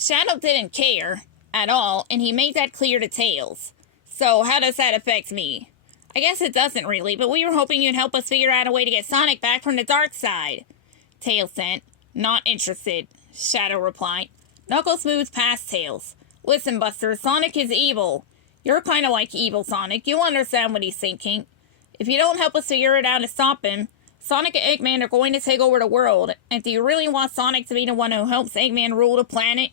Shadow didn't care at all, and he made that clear to Tails. So how does that affect me? I guess it doesn't really, but we were hoping you'd help us figure out a way to get Sonic back from the dark side. Tails said. Not interested, Shadow replied. Knuckles moved past Tails. Listen, Buster, Sonic is evil. You're kind of like evil Sonic. You'll understand what he's thinking. If you don't help us figure it out to stop him, Sonic and Eggman are going to take over the world. And do you really want Sonic to be the one who helps Eggman rule the planet?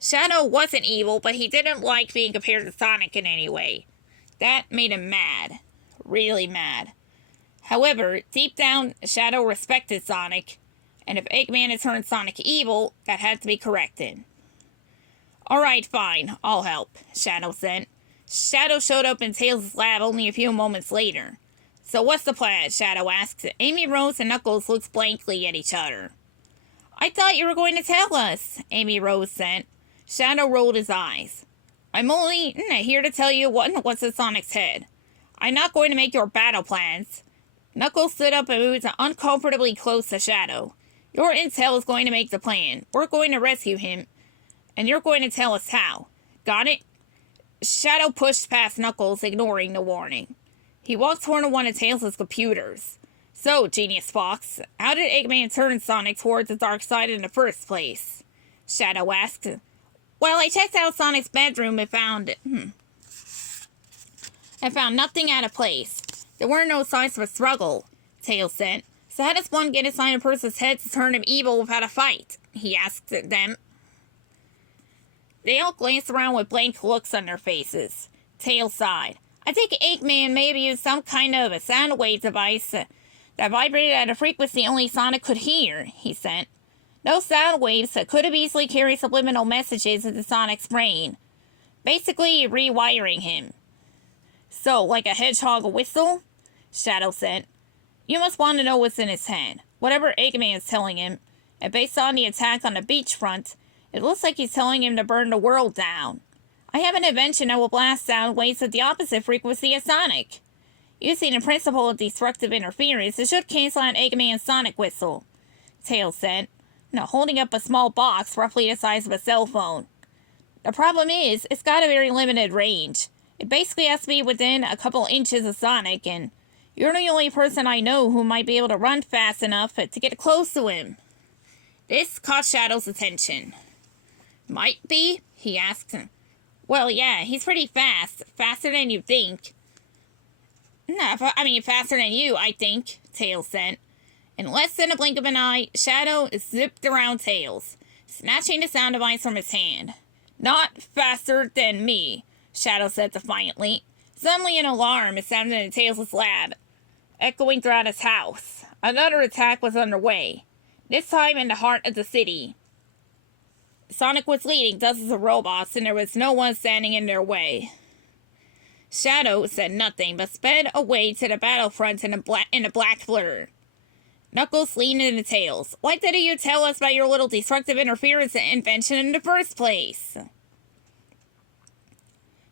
Shadow wasn't evil, but he didn't like being compared to Sonic in any way. That made him mad. Really mad. However, deep down, Shadow respected Sonic, and if Eggman had turned Sonic evil, that had to be corrected. Alright, fine, I'll help, Shadow said. Shadow showed up in Tails' lab only a few moments later. So what's the plan? Shadow asked. Amy Rose and Knuckles looked blankly at each other. I thought you were going to tell us, Amy Rose said. Shadow rolled his eyes. I'm only here to tell you what's in Sonic's head. I'm not going to make your battle plans. Knuckles stood up and moved uncomfortably close to Shadow. Your intel is going to make the plan. We're going to rescue him, and you're going to tell us how. Got it? Shadow pushed past Knuckles, ignoring the warning. He walked toward one of Tails' computers. So, Genius Fox, how did Eggman turn Sonic towards the dark side in the first place? Shadow asked. Well, I checked out Sonic's bedroom and found nothing out of place. There were no signs of a struggle, Tails said. So how does one get inside a person's head to turn him evil without a fight? He asked them. They all glanced around with blank looks on their faces. Tails sighed. I think Eggman may have used some kind of a sound wave device that vibrated at a frequency only Sonic could hear, he said. Those sound waves could have easily carried subliminal messages into Sonic's brain, basically rewiring him. So, like a hedgehog whistle? Shadow said. You must want to know what's in his head. Whatever Eggman is telling him, and based on the attack on the beachfront, it looks like he's telling him to burn the world down. I have an invention that will blast sound waves at the opposite frequency as Sonic. Using the principle of destructive interference, it should cancel out Eggman's sonic whistle, Tails said, holding up a small box roughly the size of a cell phone. The problem is, it's got a very limited range. It basically has to be within a couple inches of Sonic, and you're the only person I know who might be able to run fast enough to get close to him. This caught Shadow's attention. Might be? He asked. Well, yeah, he's pretty fast. Faster than you think. Faster than you, I think, Tails said. In less than a blink of an eye, Shadow zipped around Tails, snatching the sound device from his hand. Not faster than me, Shadow said defiantly. Suddenly an alarm sounded in Tails' lab, echoing throughout his house. Another attack was underway, this time in the heart of the city. Sonic was leading dozens of robots, and there was no one standing in their way. Shadow said nothing, but sped away to the battlefront in a black blur. Knuckles leaned into Tails. Why didn't you tell us about your little destructive interference invention in the first place?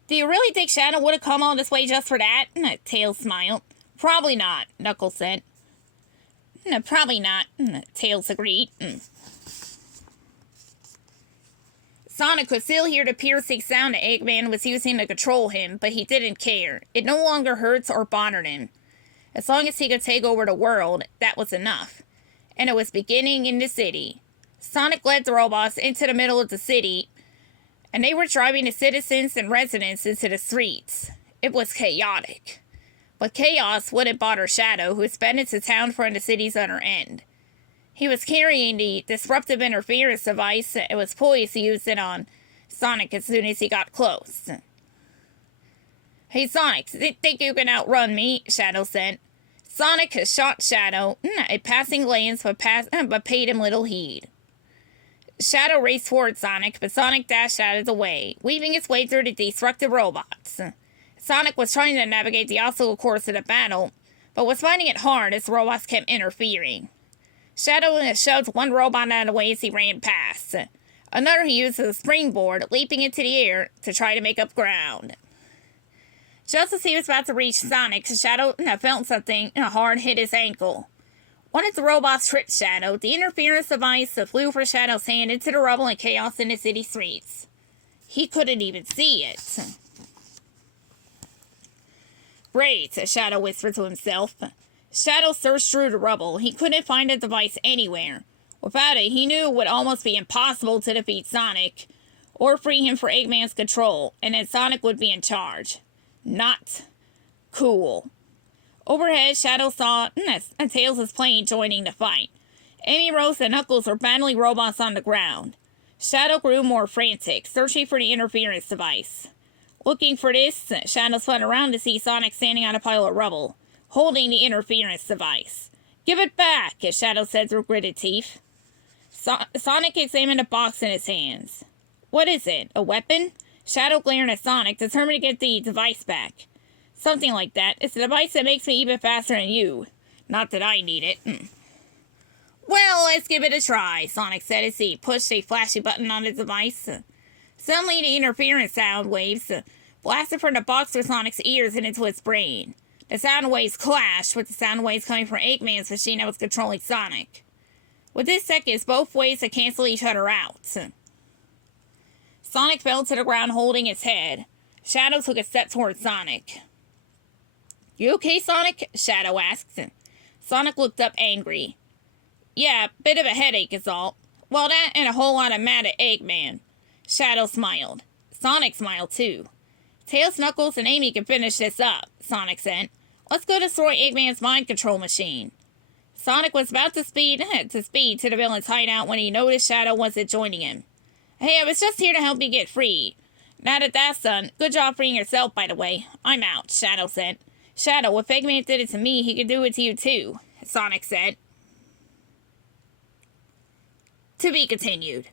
Do you really think Shadow would have come all this way just for that? Tails smiled. Probably not, Knuckles said. Probably not, Tails agreed. Sonic could still hear the piercing sound that Eggman was using to control him, but he didn't care. It no longer hurt or bothered him. As long as he could take over the world, that was enough. And it was beginning in the city. Sonic led the robots into the middle of the city, and they were driving the citizens and residents into the streets. It was chaotic. But chaos wouldn't bother Shadow, who sped into town from the city's other end. He was carrying the disruptive interference device and was poised to use it on Sonic as soon as he got close. Hey Sonic, think you can outrun me? Shadow said. Sonic shot Shadow at passing lanes but paid him little heed. Shadow raced toward Sonic, but Sonic dashed out of the way, weaving his way through the destructive robots. Sonic was trying to navigate the obstacle course of the battle, but was finding it hard as the robots kept interfering. Shadow shoved one robot out of the way as he ran past. Another he used as a springboard, leaping into the air to try to make up ground. Just as he was about to reach Sonic, Shadow felt something hard hit his ankle. One of the robots tripped Shadow. The interference device flew from Shadow's hand into the rubble and chaos in the city streets. He couldn't even see it. Great, Shadow whispered to himself. Shadow searched through the rubble. He couldn't find the device anywhere. Without it, he knew it would almost be impossible to defeat Sonic or free him from Eggman's control, and then Sonic would be in charge. Not cool. Overhead, Shadow saw Tails' plane joining the fight. Amy, Rose, and Knuckles were battling robots on the ground. Shadow grew more frantic, searching for the interference device. Looking for this, Shadow spun around to see Sonic standing on a pile of rubble, holding the interference device. "Give it back," Shadow said through gritted teeth. Sonic examined the box in his hands. "What is it, a weapon?" Shadow glared at Sonic, determined to get the device back. "Something like that. It's a device that makes me even faster than you. Not that I need it." "Well, let's give it a try," Sonic said as he pushed a flashy button on the device. Suddenly, the interference sound waves blasted from the box through Sonic's ears and into his brain. The sound waves clashed with the sound waves coming from Eggman's machine that was controlling Sonic. Within seconds, both waves had canceled each other out. Sonic fell to the ground holding his head. Shadow took a step towards Sonic. "You okay, Sonic?" Shadow asked. Sonic looked up angry. "Yeah, bit of a headache is all." "Well, that and a whole lot of mad at Eggman." Shadow smiled. Sonic smiled too. "Tails, Knuckles, and Amy can finish this up," Sonic said. "Let's go destroy Eggman's mind control machine." Sonic was about to speed to the villain's hideout when he noticed Shadow wasn't joining him. "Hey, I was just here to help you get free. Now that that's done, good job freeing yourself, by the way. I'm out," Shadow said. "Shadow, if Eggman did it to me, he could do it to you too," Sonic said. To be continued.